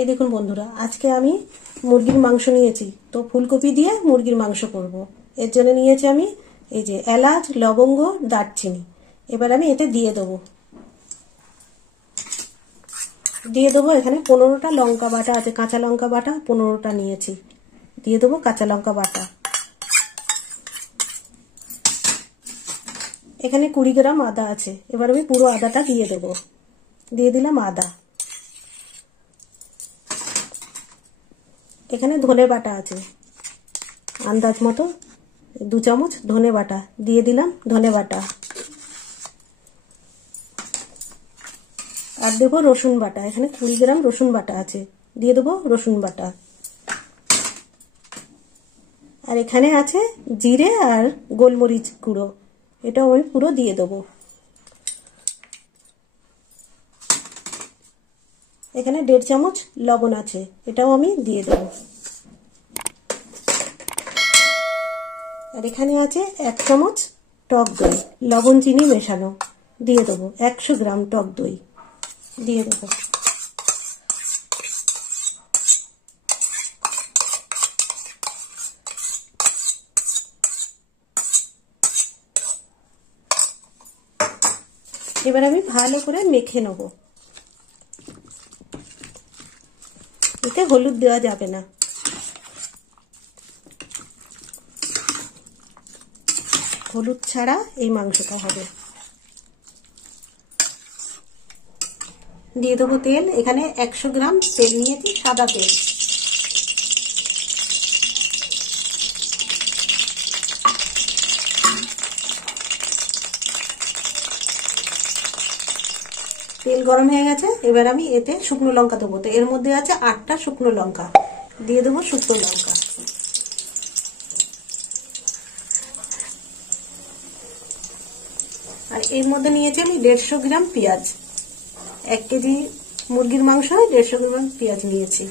এই দেখুন বন্ধুরা, আজকে আমি মুরগির মাংস নিয়েছি। তো ফুলকপি দিয়ে মুরগির মাংস করব। এর জন্য নিয়েছি আমি এই যে এলাচ, লবঙ্গ, দারচিনি। এবার আমি এতে দিয়ে দেবো এখানে 15টা লঙ্কা বাটা আছে, কাঁচা লঙ্কা বাটা 15টা নিয়েছি। দিয়ে দেবো কাঁচা লঙ্কা বাটা। এখানে 20 গ্রাম আদা আছে। এবার আমি পুরো আদাটা দিয়ে দেবো। দিয়ে দিলাম আদা। এখানে ধনে বাটা আছে আন্দাজ মতো 2 চামচ ধনে বাটা দিয়ে দিলাম। ধনে বাটা আর দেবো রসুন বাটা। এখানে 20 গ্রাম রসুন বাটা আছে, দিয়ে দেবো রসুন বাটা। আর এখানে আছে জিরে আর গোলমরিচ গুঁড়ো, এটাও আমি পুরো দিয়ে দেবো। এখানে 1.5 চামচ লবণ আছে, এটাও আমি দিয়ে দেবো। আর এখানে আছে 1 চামচ টক দই, লবণ চিনি মেশানো, দিয়ে দেবো। 100 গ্রাম টক দই দিয়ে দেবো। এবার আমি ভালো করে মেখে নেব। এতে হলুদ দেওয়া যাবে না। হলুদ ছাড়া এই মাংসটা হবে। দিয়ে দেবো তেল। এখানে 100 গ্রাম তেল নিয়েছি, সাদা তেল। তেল গরম হয়ে গেছে। এবার আমি এতে শুকনো লঙ্কা দেবো। তো এর মধ্যে আছে 8টা শুকনো লঙ্কা, দিয়ে দেবো শুকনো লঙ্কা। আর এর মধ্যে নিয়েছি আমি 150 গ্রাম পেঁয়াজ। 1 কেজি মুরগির মাংস 150 গ্রাম পেঁয়াজ নিয়েছি।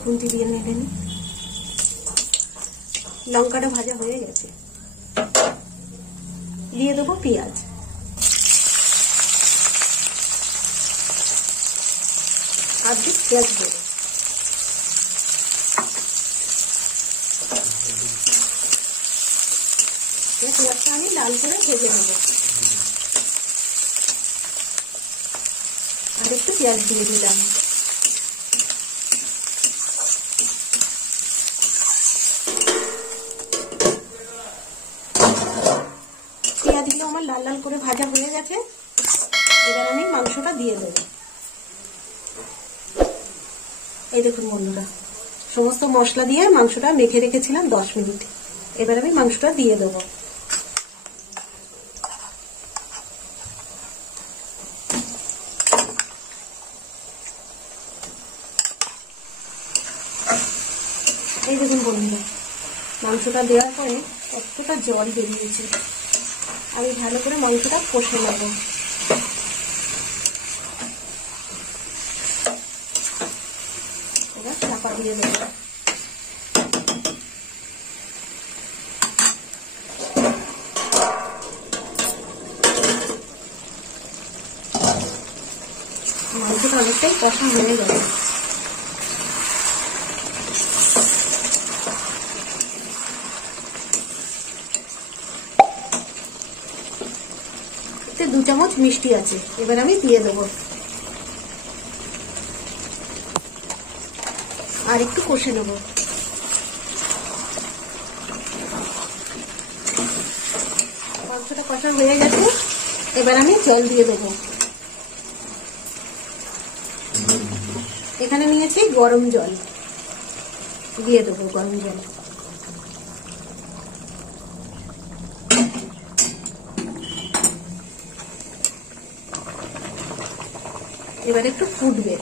খুন্তি দিয়ে নেড়ে নিই। লঙ্কাটা ভাজা হয়ে গেছে, দিয়ে দেবো পেঁয়াজ। অর্ধেক পেঁয়াজ দেবো। পেঁয়াজটা আমি লাল করে ভেজে নেব। আর একটু পেঁয়াজ দিয়ে দিলাম। পেঁয়াজগুলো আমার লাল লাল করে ভাজা হয়ে গেছে। এবার আমি মাংসটা দিয়ে দেবো। এই দেখুন বন্ধুরা, সমস্ত মশলা দিয়ে মাংসটা মেখে রেখেছিলাম 10 মিনিট। এবার আমি মাংসটা দিয়ে দেবো। এই দেখুন বন্ধুরা, মাংসটা দেওয়ার পরে কতটা জল বেরিয়েছে। আমি ভালো করে মাংসটা কষে নেব। এবার চাপা দিয়ে দেবো। মাংসটা অনেকটাই কষা হয়ে গেছে। এতে 2 চামচ মিষ্টি আছে, এবার আমি দিয়ে দেবো। আর একটু কষে নেব। মাংসটা কষা হয়ে গেছে। এবার আমি জল দিয়ে দেবো। এখানে নিয়েছি গরম জল, দিয়ে দেবো গরম জল। এবার একটু ফুটবে।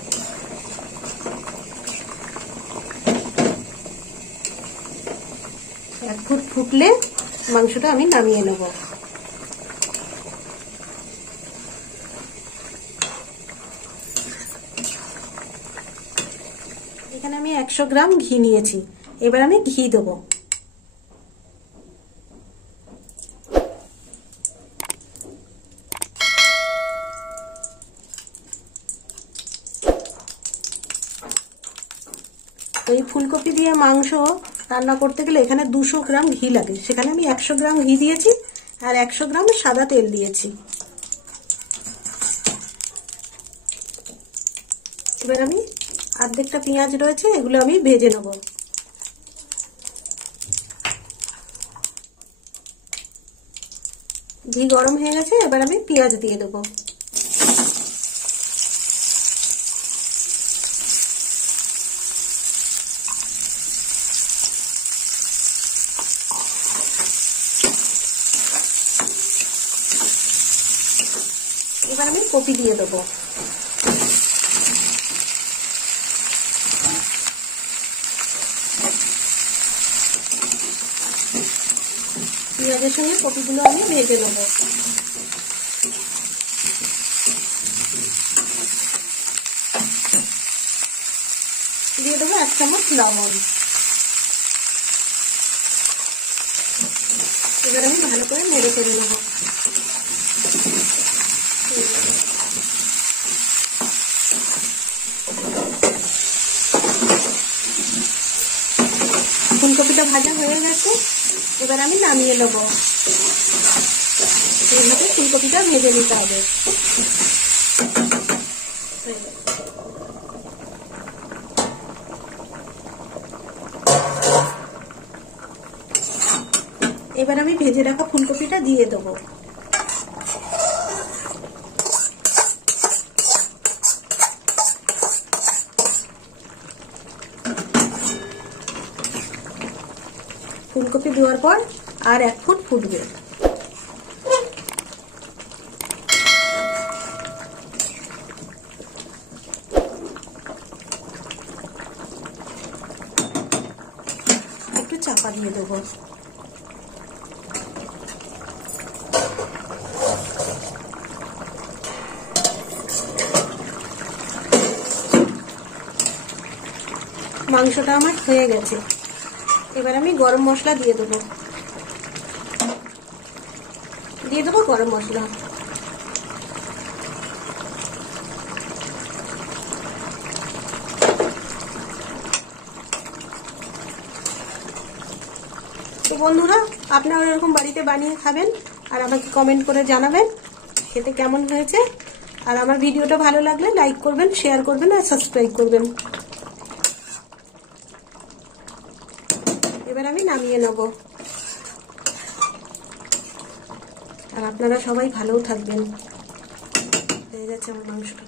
1 ফুট ফুটলে মাংসটা আমি নামিয়ে নেব। এখানে আমি 100 গ্রাম ঘি নিয়েছি। এবার আমি ঘি দেবো। এই ফুলকপি দিয়ে মাংস রান্না করতে গেলে এখানে 200 গ্রাম ঘি লাগে, সেখানে আমি 100 গ্রাম ঘি দিয়েছি আর 100 গ্রাম সাদা তেল দিয়েছি। এবার আমি অর্ধেকটা পেঁয়াজ রয়েছে, এগুলো আমি ভেজে নেব। ঘি গরম হয়ে গেছে, এবার আমি পেঁয়াজ দিয়ে দেবো। এবার আমি কপি দিয়ে দেবো। পেঁয়াজের সঙ্গে কপিগুলো আমি ভেজে নেব। দিয়ে দেবো 1 চামচ লবণ। এবার আমি ভালো করে নেড়ে ফেলে নেব। ফুলকপিটা ভাজা হয়ে গেছে, এবার আমি নামিয়ে নেব। এইভাবে ফুলকপিটা ভেজে নিতে হবে। এবার আমি ভেজে রাখা ফুলকপিটা দিয়ে দেবো। ফুলকপি দেওয়ার পর আর 1 ফুট ফুটবে। একটু চাপা দিয়ে দেবো। মাংসটা আমার হয়ে গেছে, এবার আমি গরম মশলা দিয়ে দেবো। গরম মশলা। তো বন্ধুরা, আপনারা এরকম বাড়িতে বানিয়ে খাবেন আর আমাকে কমেন্ট করে জানাবেন খেতে কেমন হয়েছে। আর আমার ভিডিওটা ভালো লাগলে লাইক করবেন, শেয়ার করবেন আর সাবস্ক্রাইব করবেন। এবার আমি নামিয়ে নেব। আর আপনারা সবাই ভালো থাকবেন। হয়ে যাচ্ছে আমার মাংসটা।